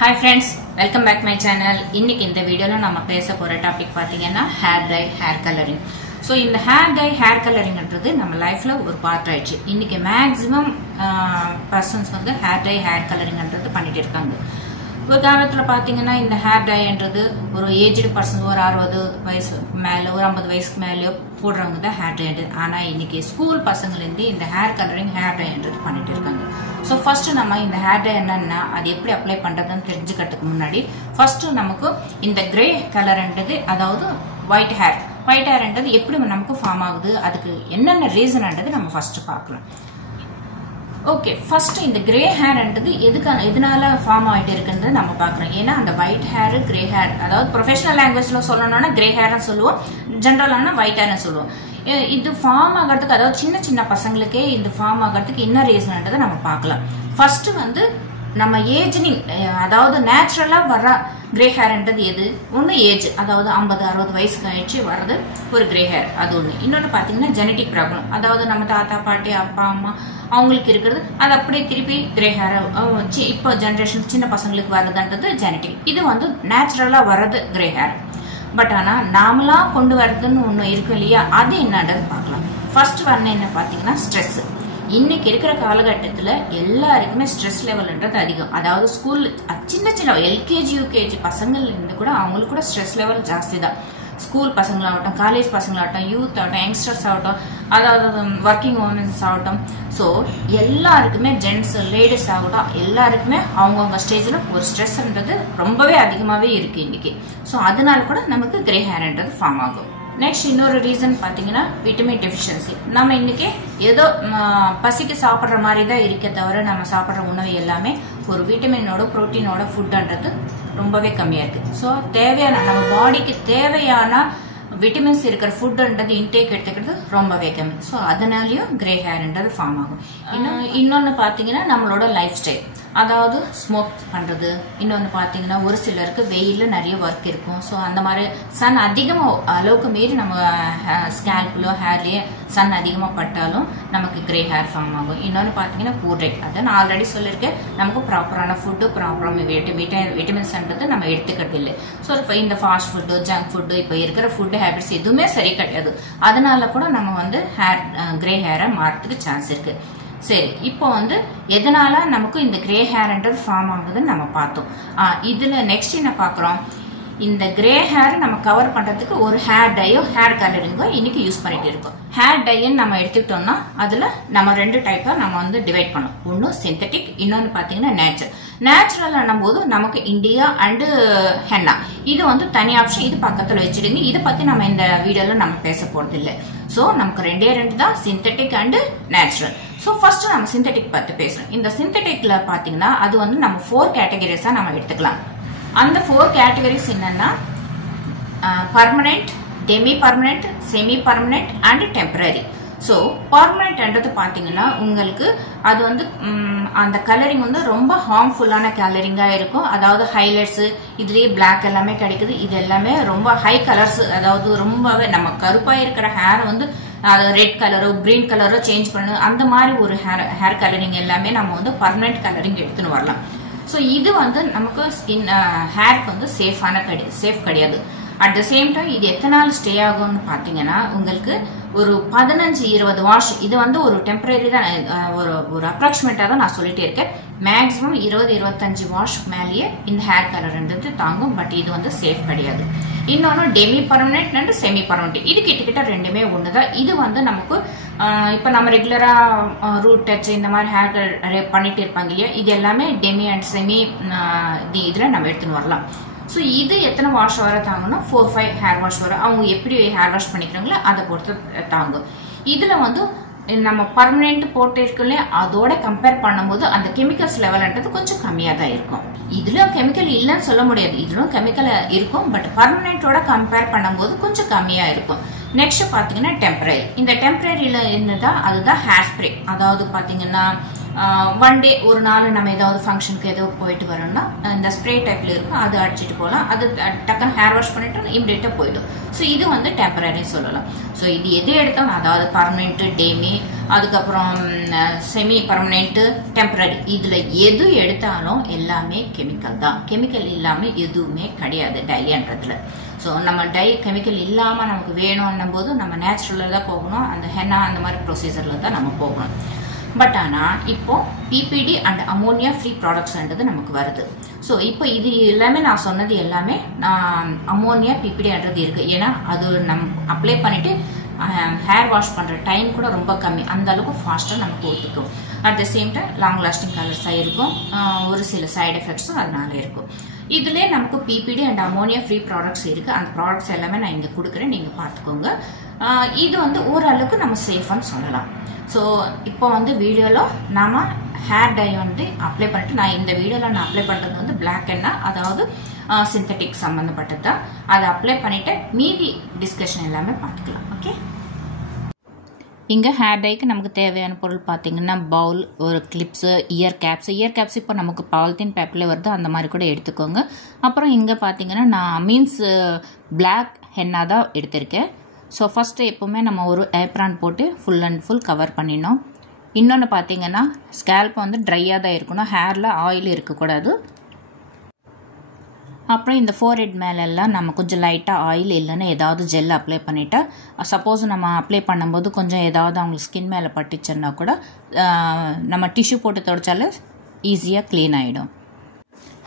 Hi friends, welcome back to my channel. இன்னைக்கு இந்த வீடியோல நம்ம பேச போற டாபிக் பாத்தீங்கன்னா hair dye, hair coloring. So இந்த hair dye, hair coloringன்றது நம்ம லைஃப்ல ஒரு பார்ட் ஆயிடுச்சு. இன்னைக்கு மேக்ஸிமம் பர்சன்ஸ் வந்து hair dye, hair coloringன்றது பண்ணிட்டு இருக்காங்க. ஒரு காலத்துல பாத்தீங்கன்னா இந்த hair dyeன்றது ஒரு ஏஜ்டு பர்சன் ஒரு 60 வயசு மேல ஒரு 50 வயசுக்கு மேல போடுறவங்க தான் hair dye. ஆனா இன்னைக்கு ஸ்கூல் பசங்கள்ல இருந்து இந்த hair coloring, hair dyeன்றது பண்ணிட்டு இருக்காங்க. So first நம்ம இந்த hair dye என்னன்னா அது எப்படி அப்ளை பண்றதுன்னு தெரிஞ்சுக்கிறதுக்கு முன்னாடி ஃபர்ஸ்ட் நமக்கு இந்த கிரே கலர்ன்றது அதாவது ஒயிட் ஹேர்ன்றது எப்படி நமக்கு ஃபார்ம் ஆகுது அதுக்கு என்னென்ன ரீசன்ன்றது நம்ம ஃபர்ஸ்ட் பார்க்கலாம். ஓகே, ஃபர்ஸ்ட் இந்த கிரே ஹேர்ன்றது எதனால ஃபார்ம் ஆயிட்டு இருக்குன்றது நம்ம பார்க்கறோம். ஏன்னா அந்த ஒயிட் ஹேர், கிரே ஹேர், அதாவது ப்ரொஃபஷனல் லாங்குவேஜ்ல சொல்லணும்னா கிரே ஹேர்னு சொல்லுவோம், ஜென்ரலான ஒயிட் ஹேர்னு சொல்லுவோம். இது ஃபார்ம் ஆகிறதுக்கு அதாவது சின்ன சின்ன பசங்களுக்கே இந்த ஃபார்ம் ஆகிறதுக்கு என்ன ரீசன்ன்றதை நம்ம பார்க்கலாம். ஃபர்ஸ்ட் வந்து நம்ம ஏஜ்னிங், அதாவது நேச்சுரலா வர கிரே ஹேர்ன்றது எது ஒன்று ஏஜ், அதாவது 50-60 வயசுக்கு ஆயிடுச்சு வர்றது ஒரு கிரே ஹேர், அது ஒன்று. இன்னொன்று பார்த்தீங்கன்னா ஜெனட்டிக் ப்ராப்ளம், அதாவது நம்ம தாத்தா பாட்டி அப்பா அம்மா அவங்களுக்கு இருக்கிறது அது அப்படியே திருப்பி கிரே ஹேர் இப்போ ஜென்ரேஷன் சின்ன பசங்களுக்கு வர்றதுன்றது ஜெனட்டிக். இது வந்து நேச்சுரலா வர்றது கிரே ஹேர். பட் ஆனா நாமளா கொண்டு வர்றதுன்னு ஒண்ணு இருக்கும் இல்லையா, அது என்னன்றது பார்க்கலாம். ஃபர்ஸ்ட் ஒன்னு என்ன பாத்தீங்கன்னா ஸ்ட்ரெஸ். இன்னைக்கு இருக்கிற காலகட்டத்துல எல்லாருக்குமே ஸ்ட்ரெஸ் லெவல்ன்றது அதிகம். அதாவது ஸ்கூல் சின்ன சின்ன எல்கேஜி யூகேஜி பசங்கள்ல இருந்து கூட அவங்களுக்கு கூட ஸ்ட்ரெஸ் லெவல் ஜாஸ்தி தான். ஸ்கூல் பசங்களாகட்டும், காலேஜ் பசங்களாகட்டும், யூத் ஆகட்டும், யங்ஸ்டர்ஸ் ஆகட்டும், அதாவது ஒர்க்கிங் உமன்ஸ் ஆகட்டும், ஸோ எல்லாருக்குமே ஜென்ட்ஸ் லேடிஸ் ஆகட்டும் எல்லாருக்குமே அவங்கவுங்க ஸ்டேஜில் ஒரு ஸ்ட்ரெஸ்ன்றது ரொம்பவே அதிகமாகவே இருக்கு இன்னைக்கு. ஸோ அதனால கூட நமக்கு கிரே ஹேர்ன்றது ஃபார்ம் ஆகும். நெக்ஸ்ட் இன்னொரு ரீசன் பார்த்தீங்கன்னா விட்டமின் டெஃபிஷியன்சி. நம்ம இன்னைக்கு ஏதோ பசிக்கு சாப்பிட்ற மாதிரி தான் இருக்க தவிர நம்ம சாப்பிட்ற உணவு எல்லாமே ஒரு விட்டமினோட புரோட்டீனோட ஃபுட்ன்றது ரொம்பவே கம்மியா இருக்கு. ஸோ தேவையான நம்ம பாடிக்கு தேவையான விட்டமின்ஸ் இருக்கிற ஃபுட்ன்றது இன்டேக் எடுத்துக்கிறது ரொம்பவே கம்மி. ஸோ அதனாலயும் கிரே ஹேர்ன்றது ஃபார்ம் ஆகும். இன்னொன்னு பாத்தீங்கன்னா நம்மளோட லைஃப் ஸ்டைல், அதாவது ஸ்மோக் பண்றது. இன்னொன்னு பாத்தீங்கன்னா ஒரு சிலருக்கு வெயில்ல நிறைய ஒர்க் இருக்கும். ஸோ அந்த மாதிரி சன் அதிகமா அளவுக்கு மீறி நம்ம ஸ்கேல்ப்லோ ஹேர்லயே சன் அதிகமா பட்டாலும் நமக்கு கிரே ஹேர் ஃபார்ம் ஆகும். இன்னொன்னு பாத்தீங்கன்னா ஃபுட் ரைட், அதை நான் ஆல்ரெடி சொல்லியிருக்கேன், நமக்கு ப்ராப்பரான ஃபுட்டு ப்ராப்பரான விட்டமின்ஸ்ன்றது நம்ம எடுத்துக்கிறது இல்லை. ஸோ இப்போ இந்த ஃபாஸ்ட் ஃபுட்டு, ஜங்க் ஃபுட்டு, இப்போ இருக்கிற ஃபுட்டு ஹேபிட்ஸ் எதுவுமே சரி கிடையாது. அதனால கூட நம்ம வந்து கிரே ஹேரை மாறதுக்கு சான்ஸ் இருக்கு. சரி, இப்போ வந்து எதனால நமக்கு இந்த கிரே ஹேர்ன்றது ஃபார்ம் ஆகுதுன்னு நம்ம பார்த்தோம். இதுல நெக்ஸ்ட் என்ன பாக்குறோம், இந்த கிரே ஹேர் நம்ம கவர் பண்றதுக்கு ஒரு ஹேர் டையோ ஹேர் கலரிங்கோ இன்னைக்கு யூஸ் பண்ணிட்டு இருக்கோம். ஹேர் டைன்னு நம்ம எடுத்துக்கிட்டோம்னா அதுல நம்ம ரெண்டு டைப்பா நம்ம வந்து டிவைட் பண்ணோம். ஒன்னு சிந்தட்டிக், இன்னொன்னு பாத்தீங்கன்னா நேச்சுரல் போது நமக்கு இண்டியா அண்ட் ஹென்னா, இது வந்து தனி ஆப்ஷன். இது பக்கத்துல வச்சிடுங்க. இதை பத்தி நம்ம இந்த வீடியோல நம்ம பேச போறது இல்லை. சோ நமக்கு ரெண்டு தான், synthetic and natural. So first நம்ம சிந்தட்டிக் பத்தி பேசணும். இந்த சிந்தட்டிக்ல பாத்தீங்கன்னா அது வந்து நம்ம 4 கேட்டகரிஸா நம்ம எடுத்துக்கலாம். அந்த 4 கேட்டகரிஸ் என்னன்னா permanent, demi permanent, semi permanent and temporary. So பர்மனன்ட்ன்றது பாத்தீங்கன்னா உங்களுக்கு அது வந்து அந்த கலரிங் வந்து ரொம்ப ஹார்ம்ஃபுல்லான கலரிங்கா இருக்கும். அதாவது ஹைலைட்ஸ் இதுலயே பிளாக் எல்லாமே கிடைக்குது. இது எல்லாமே ரொம்ப ஹை கலர்ஸ், அதாவது ரொம்பவே நம்ம கருப்பா இருக்கிற ஹேர் வந்து ரெட் கலரோ கிரீன் கலரோ சேஞ்ச் பண்ணு, அந்த மாதிரி ஒரு ஹேர் கலரிங் எல்லாமே நம்ம வந்து பர்மனன்ட் கலரிங் எடுத்துன்னு வரலாம். ஸோ இது வந்து நமக்கு ஸ்கின் ஹேருக்கு வந்து சேஃப் கிடையாது. அட் த சேம் டைம் இது எத்தனை நாள் ஸ்டே ஆகும்னு பாத்தீங்கன்னா உங்களுக்கு ஒரு 15-20 வாஷ். இது வந்து ஒரு டெம்பரரி தான், ஒரு அப்ராக்சிமேட்டா தான் நான் சொல்லிட்டே இருக்கேன். மேக்ஸிமம் 20-25 வாஷ் மேலேயே இந்த ஹேர் கலர்ன்றது தாங்கும். பட் இது வந்து சேஃப் கிடையாது. இன்னொன்னு Demi permanent and semi permanent, இது கிட்டத்தட்ட ரெண்டுமே ஒண்ணுதான். இது வந்து நமக்கு இப்ப நம்ம ரெகுலரா ரூட் டச் இந்த மாதிரி ஹேர் பண்ணிட்டு இருப்பாங்க இல்லையா, இது எல்லாமே டெமி அண்ட் செமி இதுல நம்ம எடுத்துன்னு வரலாம். ஸோ இது எத்தனை வாஷ் வர தாங்கன்னா 4-5 ஹேர் வாஷ் வர, அவங்க எப்படி ஹேர் வாஷ் பண்ணிக்கிறாங்களோ அதை பொறுத்து தாங்கும். இதுல வந்து நம்ம பர்மனன்ட் போட்டு இருக்கல அதோட கம்பேர் பண்ணும்போது அந்த கெமிக்கல்ஸ் லெவல்ன்றது கொஞ்சம் கம்மியா தான் இருக்கும். இதுல கெமிக்கல் இல்லைன்னு சொல்ல முடியாது, இதுலும் கெமிக்கல் இருக்கும். பட் பர்மனன்ட்டோட கம்பேர் பண்ணும்போது கொஞ்சம் கம்மியா இருக்கும். நெக்ஸ்ட் பாத்தீங்கன்னா டெம்பரரி. இந்த டெம்பரரியில என்னதான் அதுதான் ஹேர் ஸ்ப்ரே. அதாவது பாத்தீங்கன்னா ஒன் டே ஒரு நாள் நம்ம ஏதாவது ஃபங்க்ஷனுக்கு ஏதோ போயிட்டு வரோம்னா இந்த ஸ்ப்ரே டைப்ல இருக்கும், அது அடிச்சிட்டு போகலாம். அது டக்குன்னு ஹேர் வாஷ் பண்ணிட்டு இமிடியேட்டா போயிடும். ஸோ இது வந்து டெம்பரரி சொல்லலாம். ஸோ இது எது எடுத்தோம், அதாவது பர்மனன்ட், டெமி அதுக்கப்புறம் செமி பர்மனெண்ட், டெம்பரரி, இதுல எது எடுத்தாலும் எல்லாமே கெமிக்கல் தான். கெமிக்கல் இல்லாம எதுவுமே கிடையாது டைன்றதுல. ஸோ நம்ம டை கெமிக்கல் இல்லாம நமக்கு வேணும்னும் போது நம்ம நேச்சுரலா தான் போகணும். அந்த ஹென்னா அந்த மாதிரி ப்ரொசீஜர்ல தான் நம்ம போகணும். பட் ஆனா இப்போ பிபிடி அண்ட் அமோனியா ஃப்ரீ ப்ராடக்ட்ஸ்ன்றது நமக்கு வருது. ஸோ இப்போ இது எல்லாமே நான் சொன்னது எல்லாமே அமோனியா பிபிடின்றது இருக்கு. ஏன்னா அது நம்ம அப்ளை பண்ணிட்டு ஹேர் வாஷ் பண்ற டைம் கூட ரொம்ப கம்மி, அந்த அளவுக்கு ஃபாஸ்டா நமக்கு ஒத்துக்கும். At the same time long lasting கலர்ஸா இருக்கும். ஒரு சில சைடு எஃபெக்ட்ஸும் அதனால இருக்கும். இதுல நமக்கு PPD and ammonia free products இருக்கு. அந்த ப்ராடக்ட்ஸ் எல்லாமே நான் இங்க கொடுக்குறேன், நீங்க பாத்துக்கோங்க. இது வந்து ஓரளவுக்கு நம்ம சேஃப்னு சொல்லலாம். ஸோ இப்போ வந்து வீடியோல நாம ஹேர் டை வந்து அப்ளை பண்ணிட்டு, நான் இந்த வீடியோல நான் அப்ளை பண்றது வந்து பிளாக் ஹென்னா, அதாவது சிந்தட்டிக் சம்பந்தப்பட்டது தான். அதை அப்ளை பண்ணிட்டு மீதி டிஸ்கஷன் எல்லாமே பார்த்துக்கலாம். ஓகே, இங்கே ஹேர் டைக்கு நமக்கு தேவையான பொருள் பார்த்தீங்கன்னா பவுல், ஒரு கிளிப்ஸு, இயர் கேப்ஸ் இப்போ நமக்கு பாலித்தீன் பேப்பரில் வருது, அந்த மாதிரி கூட எடுத்துக்கோங்க. அப்புறம் இங்கே பார்த்தீங்கன்னா நான் மீன்ஸ் பிளாக் ஹென்னா தான் எடுத்திருக்கேன். ஸோ ஃபஸ்ட்டு எப்போவுமே நம்ம ஒரு ஏப்ரான் போட்டு ஃபுல் அண்ட் ஃபுல் கவர் பண்ணிடணும். இன்னொன்று பார்த்தீங்கன்னா ஸ்கேல்ப் வந்து ட்ரையாக தான் இருக்கணும், ஹேரில் ஆயில் இருக்கக்கூடாது. அப்புறம் இந்த ஃபோர்ஹெட் மேலெல்லாம் நம்ம கொஞ்சம் லைட்டாக ஆயில் இல்லைன்னா ஏதாவது ஜெல் அப்ளை பண்ணிட்டா, சப்போஸ் நம்ம அப்ளை பண்ணும்போது கொஞ்சம் ஏதாவது அவங்களுக்கு ஸ்கின் மேலே பட்டுச்சுன்னா கூட நம்ம டிஷ்யூ போட்டு துடைச்சாலும் ஈஸியாக க்ளீன் ஆகிடும்.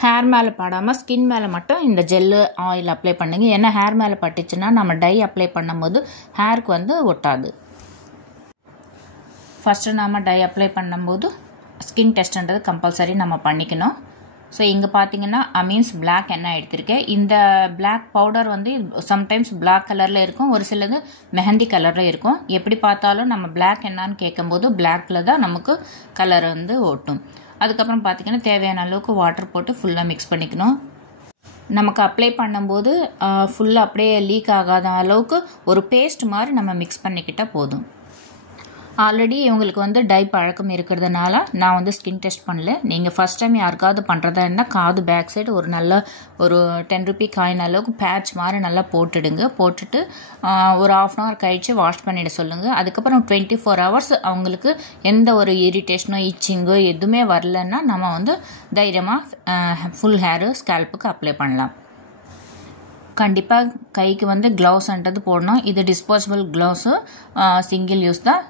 ஹேர் மேலே படாமல் ஸ்கின் மேலே மட்டும் இந்த ஜெல்லு ஆயில் அப்ளை பண்ணுங்க. ஏன்னா ஹேர் மேலே பட்டுச்சுன்னா நம்ம டை அப்ளை பண்ணும்போது ஹேருக்கு வந்து ஒட்டாது. ஃபஸ்ட்டு நம்ம டை அப்ளை பண்ணும்போது ஸ்கின் டெஸ்ட்ன்றது கம்பல்சரி நம்ம பண்ணிக்கணும். ஸோ இங்கே பார்த்தீங்கன்னா மீன்ஸ் பிளாக் என்ன எடுத்திருக்கேன். இந்த பிளாக் பவுடர் வந்து சம்டைம்ஸ் பிளாக் கலரில் இருக்கும், ஒரு சிலது மெஹந்தி கலரில் இருக்கும். எப்படி பார்த்தாலும் நம்ம பிளாக் என்னன்னு கேட்கும்போது பிளாக்ல தான் நமக்கு கலர் வந்து ஓட்டும். அதுக்கப்புறம் பார்த்தீங்கன்னா தேவையான அளவுக்கு வாட்டர் போட்டு ஃபுல்லாக மிக்ஸ் பண்ணிக்கணும். நமக்கு அப்ளை பண்ணும்போது ஃபுல்லாக அப்படியே லீக் ஆகாத அளவுக்கு ஒரு பேஸ்ட் மாதிரி நம்ம மிக்ஸ் பண்ணிக்கிட்டால் போதும். ஆல்ரெடி இவங்களுக்கு வந்து டை பழக்கம் இருக்கிறதுனால நான் வந்து ஸ்கின் டெஸ்ட் பண்ணல. நீங்கள் ஃபர்ஸ்ட் டைம் யாருக்காவது பண்ணுறதா இருந்தால் காது பேக் சைடு ஒரு நல்ல ஒரு 10 ரூபி காயின் அளவுக்கு பேட்ச் மாதிரி நல்லா போட்டுடுங்க. போட்டுட்டு ஒரு 1/2 hour கழித்து வாஷ் பண்ணிட சொல்லுங்கள். அதுக்கப்புறம் 24 hours அவங்களுக்கு எந்த ஒரு இரிட்டேஷனோ இச்சிங்கோ எதுவுமே வரலன்னா நம்ம வந்து தைரியமாக ஃபுல் ஹேரு ஸ்கேல்ப்புக்கு அப்ளை பண்ணலாம். கண்டிப்பாக கைக்கு வந்து க்ளவுஸ்ன்றது போடணும். இது டிஸ்போசபிள் க்ளவுஸு, சிங்கிள் யூஸ் தான்.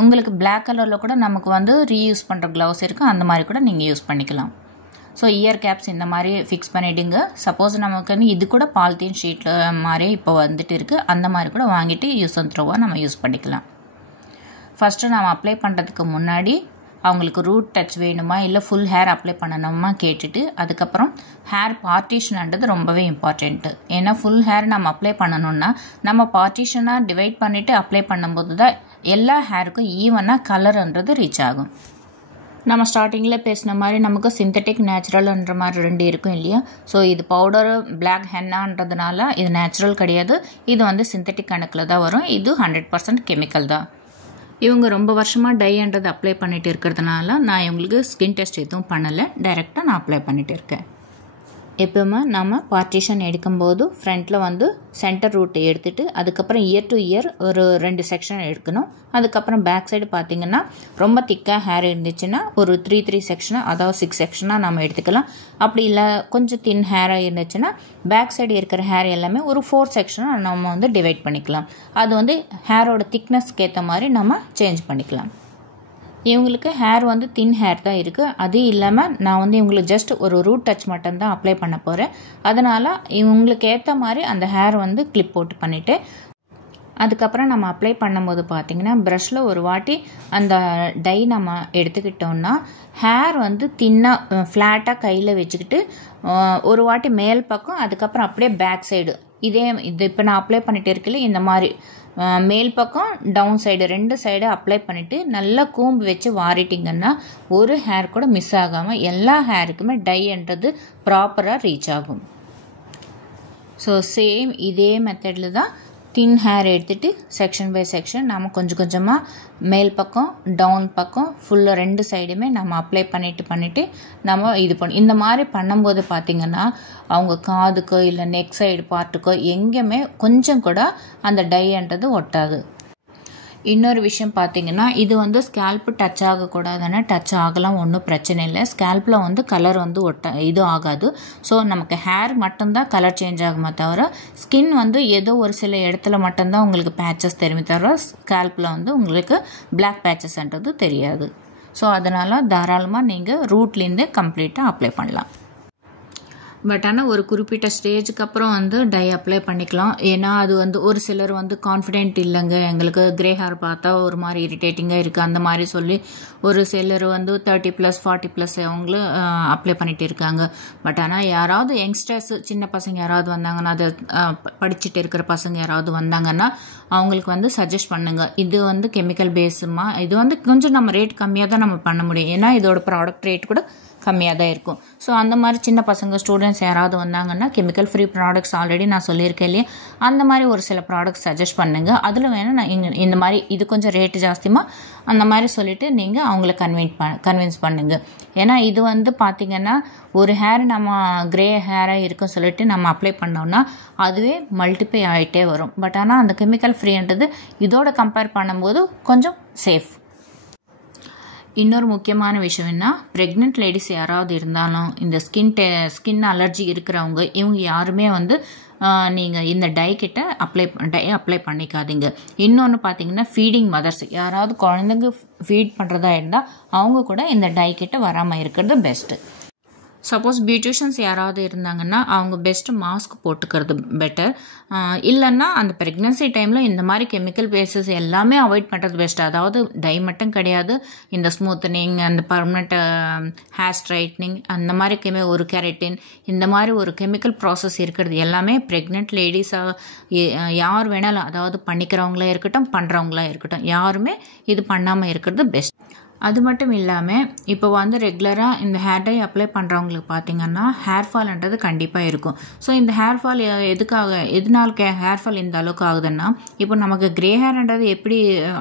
உங்களுக்கு பிளாக் கலரில் கூட நமக்கு வந்து ரீயூஸ் பண்ணுற க்ளவுஸ் இருக்குது, அந்த மாதிரி கூட நீங்கள் யூஸ் பண்ணிக்கலாம். ஸோ இயர் கேப்ஸ் இந்த மாதிரி ஃபிக்ஸ் பண்ணிவிடுங்க. சப்போஸ் நமக்கு வந்து இது கூட பாலித்தீன் ஷீட்டில் மாதிரி இப்போ வந்துட்டு இருக்குது, அந்த மாதிரி கூட வாங்கிட்டு யூஸ் அண்ட் த்ரோவாக நம்ம யூஸ் பண்ணிக்கலாம். ஃபஸ்ட்டு நம்ம அப்ளை பண்ணுறதுக்கு முன்னாடி அவங்களுக்கு ரூட் டச் வேணுமா இல்லை ஃபுல் ஹேர் அப்ளை பண்ணணுமா கேட்டுட்டு, அதுக்கப்புறம் ஹேர் பார்ட்டிஷன்ன்றது ரொம்பவே இம்பார்ட்டண்ட்டு. ஏன்னா ஃபுல் ஹேர் நம்ம அப்ளை பண்ணணும்னா நம்ம பார்ட்டிஷனாக டிவைட் பண்ணிவிட்டு அப்ளை பண்ணும்போது தான் எல்லா ஹேருக்கும் ஈவனாக கலர்ன்றது ரீச் ஆகும். நம்ம ஸ்டார்டிங்கில் பேசின மாதிரி நமக்கு சிந்தட்டிக் நேச்சுரல்ன்ற மாதிரி 2 இருக்கும் இல்லையா. ஸோ இது பவுடரு பிளாக் ஹென்னான்றதுனால இது நேச்சுரல் கிடையாது, இது வந்து சிந்தட்டிக் கணக்கில் தான் வரும். இது 100% கெமிக்கல் தான். இவங்க ரொம்ப வருஷமாக டைன்றது அப்ளை பண்ணிட்டு இருக்கிறதுனால நான் இவங்களுக்கு ஸ்கின் டெஸ்ட் எதுவும் பண்ணலை, டைரெக்டாக நான் அப்ளை பண்ணிட்டு இருக்கேன். எப்பவுமே நம்ம பார்ட்டிஷன் எடுக்கும்போது ஃப்ரண்ட்டில் வந்து சென்டர் ரூட் எடுத்துகிட்டு அதுக்கப்புறம் இயர் டு இயர் ஒரு 2 செக்ஷன் எடுக்கணும். அதுக்கப்புறம் பேக் சைடு பார்த்திங்கன்னா ரொம்ப திக்காக ஹேர் இருந்துச்சுன்னா ஒரு 3 செக்ஷனாக, அதாவது 6 செக்ஷனாக நம்ம எடுத்துக்கலாம். அப்படி இல்லை கொஞ்சம் தின் ஹேராக இருந்துச்சுன்னா பேக் சைடு இருக்கிற ஹேர் எல்லாமே ஒரு 4 செக்ஷனாக நம்ம வந்து டிவைட் பண்ணிக்கலாம். அது வந்து ஹேரோட திக்னஸ்க்கு ஏற்ற மாதிரி நம்ம சேஞ்ச் பண்ணிக்கலாம். இவங்களுக்கு ஹேர் வந்து தின் ஹேர் தான் இருக்குது. அது இல்லாமல் நான் வந்து இவங்களுக்கு ஜஸ்ட் ஒரு ரூட் டச் மட்டும்தான் அப்ளை பண்ண போகிறேன். அதனால் இவங்களுக்கு ஏற்ற மாதிரி அந்த ஹேர் வந்து கிளிப் போட்டு பண்ணிவிட்டு அதுக்கப்புறம் நம்ம அப்ளை பண்ணும்போது பார்த்திங்கன்னா ப்ரஷில் ஒரு வாட்டி அந்த டை நம்ம எடுத்துக்கிட்டோம்னா ஹேர் வந்து தின்னாக ஃப்ளாட்டாக கையில் வச்சுக்கிட்டு ஒரு வாட்டி மேல் பக்கம், அதுக்கப்புறம் அப்படியே பேக் சைடு இது இப்போ நான் அப்ளை பண்ணிட்டு இருக்கல இந்த மாதிரி மேல் பக்கம் டவுன் சைடு 2 சைடு அப்ளை பண்ணிவிட்டு நல்லா கூம்பு வச்சு வாரிட்டிங்கன்னா ஒரு ஹேர் கூட மிஸ் ஆகாமல் எல்லா ஹேருக்குமே டைன்றது ப்ராப்பராக ரீச் ஆகும். ஸோ சேம் இதே மெத்தடில் தான் தின் ஹேர் எடுத்துகிட்டு செக்ஷன் பை செக்ஷன் நம்ம கொஞ்சம் கொஞ்சமாக மேல் பக்கம் டவுன் பக்கம் ஃபுல்லாக 2 சைடுமே நம்ம அப்ளை பண்ணிவிட்டு நம்ம இது பண்ணி இந்த மாதிரி பண்ணும்போது பார்த்திங்கன்னா அவங்க காதுக்கோ இல்லை நெக் சைடு பார்ட்டுக்கோ எங்கேயுமே கொஞ்சம் கூட அந்த டைன்றது ஒட்டாது. இன்னொரு விஷயம் பார்த்தீங்கன்னா இது வந்து ஸ்கேல்ப்பு டச் ஆகக்கூடாதுன்னா டச் ஆகலாம், ஒன்றும் பிரச்சனை இல்லை. ஸ்கேல்பில் வந்து கலர் வந்து இது ஆகாது. ஸோ நமக்கு ஹேர் மட்டும்தான் கலர் சேஞ்ச் ஆகுமே தவிர ஸ்கின் வந்து ஏதோ ஒரு சில இடத்துல மட்டும்தான் உங்களுக்கு பேச்சஸ் தெரியுமே தவிர ஸ்கேல்பில் வந்து உங்களுக்கு பிளாக் பேச்சஸ்ன்றது தெரியாது. ஸோ அதனால் தாராளமாக நீங்கள் ரூட்லேருந்தே கம்ப்ளீட்டாக அப்ளை பண்ணலாம். பட் ஆனால் ஒரு குறிப்பிட்ட ஸ்டேஜுக்கு அப்புறம் வந்து டை அப்ளை பண்ணிக்கலாம். ஏன்னா அது வந்து ஒரு சிலர் வந்து கான்ஃபிடென்ட் இல்லைங்க, எங்களுக்கு கிரே ஹேர் பார்த்தா ஒரு மாதிரி இரிட்டேட்டிங்காக இருக்குது அந்த மாதிரி சொல்லி ஒரு சிலர் வந்து 30+ 40+ அவங்களும் அப்ளை பண்ணிட்டு இருக்காங்க. பட் ஆனால் யாராவது யங்ஸ்டர்ஸ் சின்ன பசங்க யாராவது வந்தாங்கன்னா, அதை படிச்சுட்டு இருக்கிற பசங்க யாராவது வந்தாங்கன்னா அவங்களுக்கு வந்து சஜஸ்ட் பண்ணுங்கள். இது வந்து கெமிக்கல் பேஸுமா, இது வந்து கொஞ்சம் நம்ம ரேட் கம்மியாக தான் நம்ம பண்ண முடியும். ஏன்னா இதோட ப்ராடக்ட் ரேட் கூட கம்மியாக தான் இருக்கும். ஸோ அந்த மாதிரி சின்ன பசங்க ஸ்டூடெண்ட்ஸ் யாராவது வந்தாங்கன்னா கெமிக்கல் ஃப்ரீ ப்ராடக்ட்ஸ் ஆல்ரெடி நான் சொல்லியிருக்கேன் இல்லையா, அந்த மாதிரி ஒரு சில ப்ராடக்ட்ஸ் சஜஸ்ட் பண்ணுங்கள். அதில் வேணால் நான் இந்த மாதிரி இது கொஞ்சம் ரேட்டு ஜாஸ்திமா அந்த மாதிரி சொல்லிவிட்டு நீங்கள் அவங்கள கன்வின்ஸ் பண்ணுங்கள். ஏன்னா இது வந்து பார்த்திங்கன்னா ஒரு ஹேர் நம்ம கிரே ஹேராக இருக்குன்னு சொல்லிட்டு நம்ம அப்ளை பண்ணோம்னா அதுவே மல்டிப்ளை ஆகிட்டே வரும். பட் ஆனால் அந்த கெமிக்கல் ஃப்ரீன்றது இதோட கம்பேர் பண்ணும்போது கொஞ்சம் சேஃப். இன்னொரு முக்கியமான விஷயம் என்ன, ப்ரெக்னென்ட் லேடிஸ் யாராவது இருந்தாலும் இந்த ஸ்கின் அலர்ஜி இருக்கிறவங்க இவங்க யாருமே வந்து நீங்கள் இந்த டை கிட்ட அப்ளை பண்ணிக்காதீங்க. இன்னொன்று பார்த்தீங்கன்னா ஃபீடிங் மதர்ஸ் யாராவது குழந்தைங்க ஃபீட் பண்ணுறதா இருந்தால் அவங்க கூட இந்த டை கிட்ட வராமல் இருக்கிறது பெஸ்ட்டு. சப்போஸ் பியூட்டிஷியன்ஸ் யாராவது இருந்தாங்கன்னா அவங்க பெஸ்ட்டு மாஸ்க் போட்டுக்கிறது பெட்டர். இல்லைன்னா அந்த ப்ரெக்னன்சி டைமில் இந்த மாதிரி கெமிக்கல் பேஸஸ் எல்லாமே அவாய்ட் பண்ணுறது பெஸ்ட். அதாவது டை மட்டும் கிடையாது, இந்த ஸ்மூத்தனிங், அந்த பர்மனெண்ட் ஹேர் ஸ்ட்ரைட்னிங், அந்த மாதிரி ஒரு கெரட்டின், இந்த மாதிரி ஒரு கெமிக்கல் ப்ராசஸ் இருக்கிறது எல்லாமே ப்ரெக்னென்ட் லேடிஸாக யார் வேணாலும், அதாவது பண்ணிக்கிறவங்களா இருக்கட்டும் பண்ணுறவங்களா இருக்கட்டும், யாருமே இது பண்ணாமல் இருக்கிறது பெஸ்ட். அது மட்டும் இல்லாமல் இப்போ வந்து ரெகுலராக இந்த ஹேர் டை அப்ளை பண்ணுறவங்களுக்கு பார்த்திங்கன்னா ஹேர் ஃபால்ன்றது கண்டிப்பாக இருக்கும். ஸோ இந்த ஹேர் ஃபால் எதனால ஹேர் ஃபால் இந்த அளவுக்கு ஆகுதுன்னா, இப்போ நமக்கு கிரே ஹேர்ன்றது எப்படி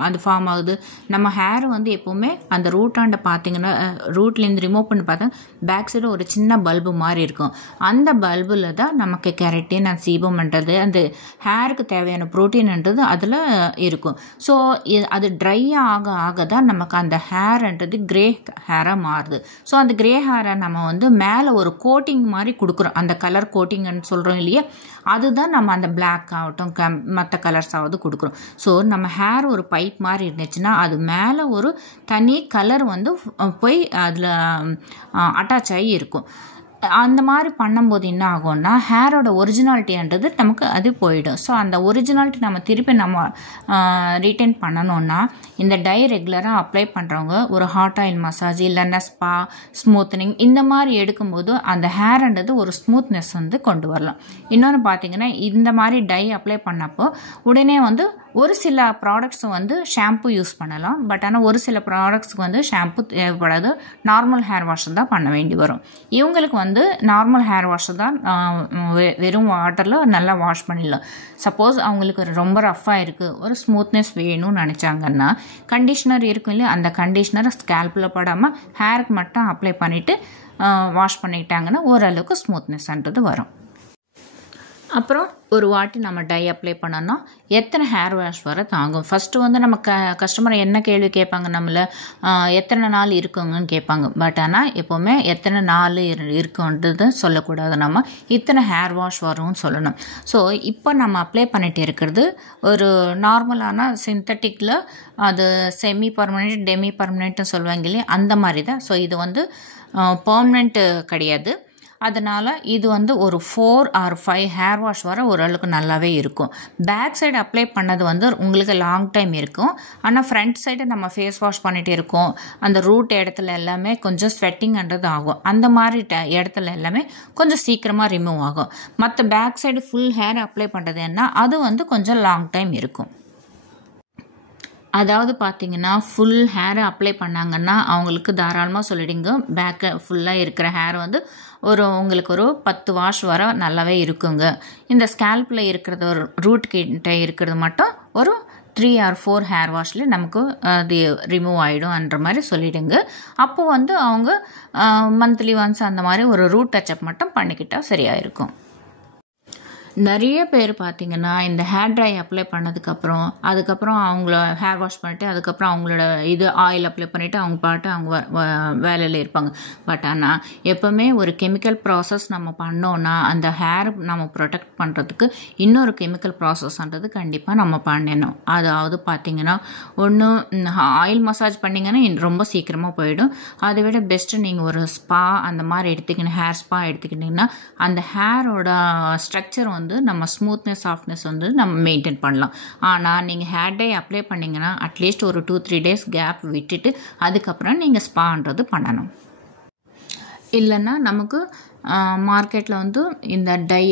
அது ஃபார்ம் ஆகுது, நம்ம ஹேர் வந்து எப்போவுமே அந்த ரூட்டாண்ட பார்த்திங்கன்னா ரூட்லேருந்து ரிமூவ் பண்ணி பார்த்தா பேக் சைடு ஒரு சின்ன பல்பு மாதிரி இருக்கும். அந்த பல்பில் தான் நமக்கு கெரட்டின் அண்ட் சீபம்ன்றது அந்த ஹேருக்கு தேவையான ப்ரோட்டீன்ன்றது அதில் இருக்கும். ஸோ அது ட்ரை ஆக தான் நமக்கு அந்த ஹேர்ன்றது கிரே ஹேராக மாறுது. ஸோ அந்த கிரே ஹேரை நம்ம வந்து மேலே ஒரு கோட்டிங் மாதிரி கொடுக்குறோம், அந்த கலர் கோட்டிங்னு சொல்கிறோம் இல்லையா, அதுதான் நம்ம அந்த பிளாக் ஆகட்டும் மற்ற கலர்ஸாவது கொடுக்குறோம். ஸோ நம்ம ஹேர் ஒரு பைப் மாதிரி இருந்துச்சுன்னா அது மேலே ஒரு தனி கலர் வந்து போய் அதில் அட்டாச் ஆகி இருக்கும். அந்த மாதிரி பண்ணும்போது என்ன ஆகும்னா ஹேரோட ஒரிஜினாலிட்டின்றது நமக்கு அது போயிடும். ஸோ அந்த ஒரிஜினாலிட்டி நம்ம திருப்பி நம்ம ரீட்டைன் பண்ணணும்னா இந்த டை ரெகுலராக அப்ளை பண்ணுறவங்க ஒரு ஹாட் ஆயில் மசாஜ் இல்லைன்னா ஸ்பா ஸ்மூத்தனிங் இந்த மாதிரி எடுக்கும்போது அந்த ஹேர்ன்றது ஒரு ஸ்மூத்னஸ் வந்து கொண்டு வரலாம். இன்னொன்று பார்த்தீங்கன்னா இந்த மாதிரி டை அப்ளை பண்ணப்போ உடனே வந்து ஒரு சில ப்ராடக்ட்ஸ் வந்து ஷாம்பு யூஸ் பண்ணலாம். பட் ஆனால் ஒரு சில ப்ராடக்ட்ஸ்க்கு வந்து ஷாம்பு தேவைப்படாது, நார்மல் ஹேர் வாஷ் தான் பண்ண வேண்டி வரும். இவங்களுக்கு வந்து நார்மல் ஹேர் வாஷ் தான் வெறும் வாட்டரில் நல்லா வாஷ் பண்ணிடலாம். சப்போஸ் அவங்களுக்கு ரொம்ப ரஃப்பாக இருக்குது, ஒரு ஸ்மூத்னஸ் வேணும்னு நினச்சாங்கன்னா கண்டிஷ்னர் இருக்கும் இல்லையா, அந்த கண்டிஷ்னரை ஸ்கேல்பில் படாமல் ஹேருக்கு மட்டும் அப்ளை பண்ணிவிட்டு வாஷ் பண்ணிக்கிட்டாங்கன்னா ஓரளவுக்கு ஸ்மூத்னஸ்ன்றது வரும். அப்புறம் ஒரு வாட்டி நம்ம டை அப்ளை பண்ணோன்னா எத்தனை ஹேர் வாஷ் வர தாங்கும். ஃபஸ்ட்டு வந்து நம்ம கஸ்டமரை என்ன கேள்வி கேட்பாங்க, நம்மளை எத்தனை நாள் இருக்குங்கன்னு கேட்பாங்க. பட் ஆனால் எப்போவுமே எத்தனை நாள் இருக்குன்றது சொல்லக்கூடாது, நம்ம இத்தனை ஹேர் வாஷ் வரும்னு சொல்லணும். ஸோ இப்போ நம்ம அப்ளை பண்ணிட்டு இருக்கிறது ஒரு நார்மலான சிந்தட்டிக்கில் அது செமி பர்மனெண்ட் டெமி பர்மனெண்ட்னு சொல்லுவாங்க இல்லையா, அந்த மாதிரி தான். ஸோ இது வந்து பர்மனெண்ட்டு கிடையாது. அதனால் இது வந்து ஒரு 4 or 5 ஹேர் வாஷ் வர ஓரளவுக்கு நல்லாவே இருக்கும். பேக் சைடு அப்ளை பண்ணது வந்து உங்களுக்கு லாங் டைம் இருக்கும். ஆனால் ஃப்ரண்ட் சைடு நம்ம ஃபேஸ் வாஷ் பண்ணிகிட்டே இருக்கோம், அந்த ரூட் இடத்துல எல்லாமே கொஞ்சம் ஸ்வெட்டிங்ன்றது ஆகும். அந்த மாதிரி இடத்துல எல்லாமே கொஞ்சம் சீக்கிரமாக ரிமூவ் ஆகும். மற்ற back side full hair apply பண்ணுறது என்ன, அது வந்து கொஞ்சம் லாங் டைம் இருக்கும். அதாவது பார்த்தீங்கன்னா ஃபுல் ஹேரை அப்ளை பண்ணாங்கன்னா அவங்களுக்கு தாராளமாக சொல்லிடுங்க, பேக்கு ஃபுல்லாக இருக்கிற ஹேர் வந்து உங்களுக்கு ஒரு 10 வாஷ் வர நல்லாவே இருக்குங்க. இந்த ஸ்கேல்பில் இருக்கிறது ஒரு ரூட் கிட்ட இருக்கிறது மட்டும் ஒரு 3 or 4 ஹேர் வாஷ்லேயே நமக்கு அது ரிமூவ் ஆகிடும்ன்ற மாதிரி சொல்லிவிடுங்க. அப்போது வந்து அவங்க மந்த்லி ஒன்ஸ் அந்த மாதிரி ஒரு ரூட் டச்சப் மட்டும் பண்ணிக்கிட்டால் சரியாக இருக்கும். நிறைய பேர் பார்த்தீங்கன்னா இந்த ஹேர் ட்ரை அப்ளை பண்ணதுக்கப்புறம் அதுக்கப்புறம் அவங்கள ஹேர் வாஷ் பண்ணிட்டு அதுக்கப்புறம் அவங்களோட இது ஆயில் அப்ளை பண்ணிவிட்டு அவங்க பாட்டு அவங்க வேலையில் இருப்பாங்க. பட் ஆனால் எப்போவுமே ஒரு கெமிக்கல் ப்ராசஸ் நம்ம பண்ணோன்னா அந்த ஹேர் நம்ம ப்ரொடெக்ட் பண்ணுறதுக்கு இன்னொரு கெமிக்கல் ப்ராசஸ்ன்றது கண்டிப்பாக நம்ம பண்ணணும். அதாவது பார்த்தீங்கன்னா ஒன்று ஆயில் மசாஜ் பண்ணிங்கன்னா ரொம்ப சீக்கிரமாக போயிடும். அதை விட பெஸ்ட்டு நீங்கள் ஒரு ஸ்பா அந்த மாதிரி எடுத்துக்கின்னு ஹேர் ஸ்பா எடுத்துக்கிட்டிங்கன்னா அந்த ஹேரோட ஸ்ட்ரக்சர் வந்து நம்ம ஸ்மூத்னஸ் சாஃப்ட்னஸ் வந்து நம்ம மெயின்டைன் பண்ணலாம். ஆனால் நீங்கள் ஹேர் டை அப்ளை பண்ணிங்கன்னா அட்லீஸ்ட் ஒரு 2-3 டேஸ் கேப் விட்டுட்டு அதுக்கப்புறம் நீங்கள் ஸ்பான்றது பண்ணணும். இல்லைன்னா நமக்கு மார்க்கெட்டில் வந்து இந்த tie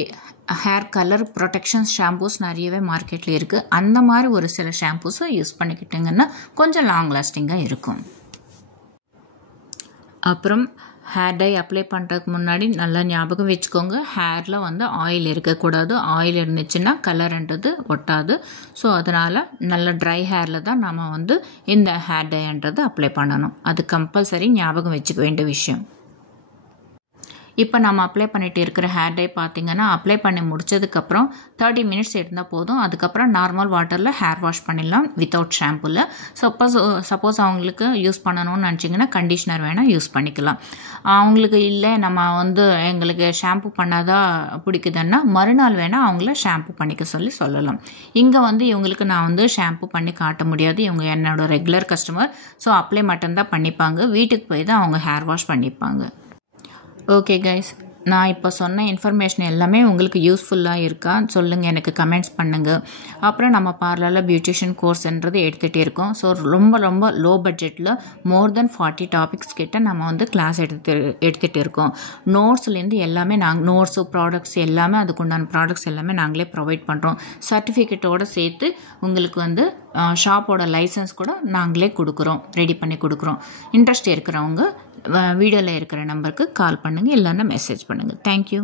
hair colour protection shampoos நிறையவே மார்க்கெட்டில் இருக்குது. அந்த மாதிரி ஒரு சில ஷாம்பூஸை யூஸ் பண்ணிக்கிட்டிங்கன்னா கொஞ்சம் லாங் லாஸ்டிங்காக இருக்கும். அப்புறம் ஹேர் டை அப்ளை பண்ணுறதுக்கு முன்னாடி நல்லா ஞாபகம் வச்சுக்கோங்க, ஹேரில் வந்து ஆயில் இருக்கக்கூடாது. ஆயில் இருந்துச்சுன்னா கலர்ன்றது ஒட்டாது. ஸோ அதனால் நல்ல ட்ரை ஹேரில் தான் நம்ம வந்து இந்த ஹேர் டைன்றது அப்ளை பண்ணணும். அது கம்பல்சரி ஞாபகம் வச்சுக்க வேண்டிய விஷயம். இப்போ நம்ம அப்ளை பண்ணிட்டு இருக்கிற ஹேர் டை பார்த்திங்கன்னா அப்ளை பண்ணி முடிச்சதுக்கப்புறம் 30 மினிட்ஸ் இருந்தால் போதும். அதுக்கப்புறம் நார்மல் வாட்டரில் ஹேர் வாஷ் பண்ணிடலாம் வித்தவுட் ஷாம்புவில். சப்போஸ் அவங்களுக்கு யூஸ் பண்ணணும்னு நினச்சிங்கன்னா கண்டிஷ்னர் வேணால் யூஸ் பண்ணிக்கலாம். அவங்களுக்கு இல்லை நம்ம வந்து எங்களுக்கு ஷாம்பு பண்ணாதான் பிடிக்குதுன்னா மறுநாள் வேணால் அவங்கள ஷாம்பு பண்ணிக்க சொல்லலாம். இங்கே வந்து இவங்களுக்கு நான் வந்து ஷாம்பு பண்ணி காட்ட முடியாது, இவங்க என்னோட ரெகுலர் கஸ்டமர். ஸோ அப்ளை மட்டும்தான் பண்ணிப்பாங்க, வீட்டுக்கு போய் தான் அவங்க ஹேர் வாஷ் பண்ணிப்பாங்க. ஓகே கைஸ், நான் இப்போ சொன்ன இன்ஃபர்மேஷன் எல்லாமே உங்களுக்கு யூஸ்ஃபுல்லாக இருக்கா சொல்லுங்கள், எனக்கு கமெண்ட்ஸ் பண்ணுங்கள். அப்புறம் நம்ம பார்லரில் பியூட்டிஷியன் கோர்ஸ்ன்றது எடுத்துகிட்டே இருக்கோம். ஸோ ரொம்ப லோ பட்ஜெட்டில் மோர் தென் 40 டாபிக்ஸ் கிட்ட நம்ம வந்து கிளாஸ் எடுத்துகிட்டு இருக்கோம். நோட்ஸ்லேருந்து எல்லாமே நோட்ஸு ப்ராடக்ட்ஸ் எல்லாமே அதுக்குண்டான ப்ராடக்ட்ஸ் எல்லாமே நாங்களே ப்ரொவைட் பண்ணுறோம். சர்டிஃபிகேட்டோடு சேர்த்து உங்களுக்கு வந்து ஷாப்போட லைசன்ஸ் கூட நாங்களே ரெடி பண்ணி கொடுக்குறோம். இன்ட்ரெஸ்ட் இருக்கிறவங்க வீடியோவில் இருக்கிற நம்பருக்கு கால் பண்ணுங்கள், இல்லைன்னா மெசேஜ் பண்ணுங்கள். தேங்க்யூ.